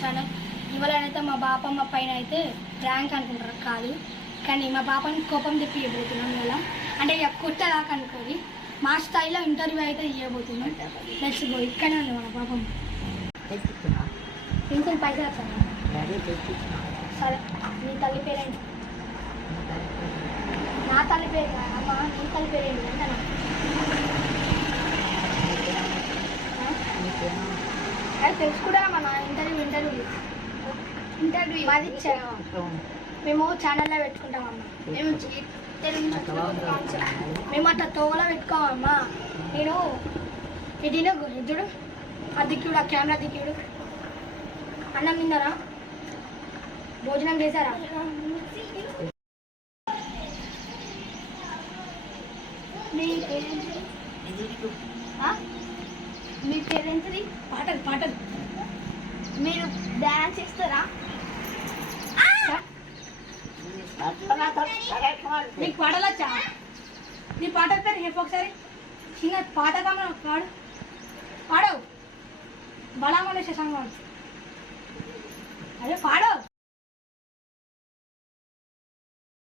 Channel. ఇవాళనైతే మా బాపమ్మ పైన అయితే ర్యాంక్ అనుకుంటారు కాదు, కానీ మా బాపని కోపం తెప్పి ఇవ్వబోతున్నాం ఇవాళ. అంటే ఇక కొట్టదాకా అనుకోని మా స్థాయిలో ఇంటర్వ్యూ అయితే ఇవ్వబోతున్నాం. Let's go. ఇక్కడే ఉంది మన బాపమ్మ. ఇంకొక పైసలు వస్తాను. సరే, నీ తల్లి పేరేంటి? నా తల్లి పేరు అమ్మ, నీ తల్లి పేరేంటి అంటాను. అది తెలుసుకుంటామా? నా ఇంటర్వ్యూ మాది మేము ఛానల్లో పెట్టుకుంటామమ్మా. మేము అట్లా తోవలో పెట్టుకోమమ్మా. నేను ఇదిన ఎద్దుడు ఆ దిక్కుడు, ఆ కెమెరా దిక్కుడు. అన్నం తిన్నారా? భోజనం చేశారా? మీ పేరెంట్ది పాటలు మీరు డాన్స్ చేస్తారా? నీకు పాటలు వచ్చా? నీ పాట పేరు చెప్పు ఒకసారి. చిన్న పాట పాడవు బలా మలేష సంఘం. అదే పాట